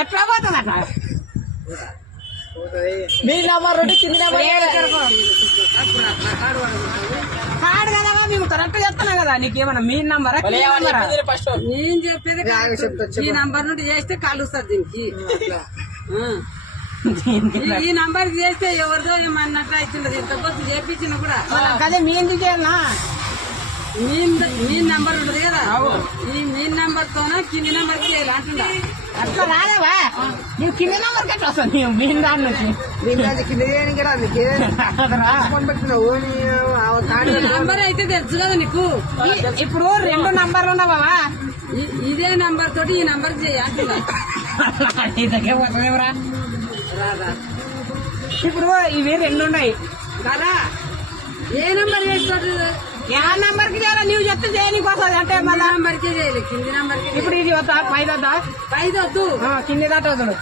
ఎట్లా పోతుందట మీ నెంబర్ కింది నెంబర్ కాడు కదా మేము కరెక్ట్ చెప్తున్నా కదా నీకేమన్నా మీ నంబరా ఫస్ట్ నేను చెప్పేది ఈ నంబర్ నుండి చేస్తే కలుస్తుంది దీనికి ఈ నంబర్ చేస్తే ఎవరిదో ఏమన్నట్టు అవుతుండదు ఇంతకొద్దు చేపించిన కూడా అదే మీ ఎందుకేనా మీ నంబర్ ఉండదు కదా ఈ మీ నంబర్ తోన కింది నంబర్ కి చేయాలి అంటుందా అట్లా రాదేవా నువ్వు కింద నంబర్కి ఎట్లా వస్తావు నువ్వు మీ దాని నుంచి నంబర్ అయితే తెలుసు కదా నీకు ఇప్పుడు 2 నంబర్లు ఉన్నావా ఇదే నంబర్ తోటి ఈ నంబర్ చేయి అంటుందా దగ్గర పోతుందేమరా రాదా ఇప్పుడు ఇవి 2 ఉన్నాయి కదా ఏ నంబర్ వేసుకోవట్లేదు ఏ నంబర్ కి చేయాలి నువ్వు చెప్తే చేయనీకి వస్తుంది అంటే నంబర్ కే చేయాలి కింది నంబర్ కి ఇప్పుడు ఇది వద్దా 5 వద్దా 5 వద్దు కింది దాట వద్దు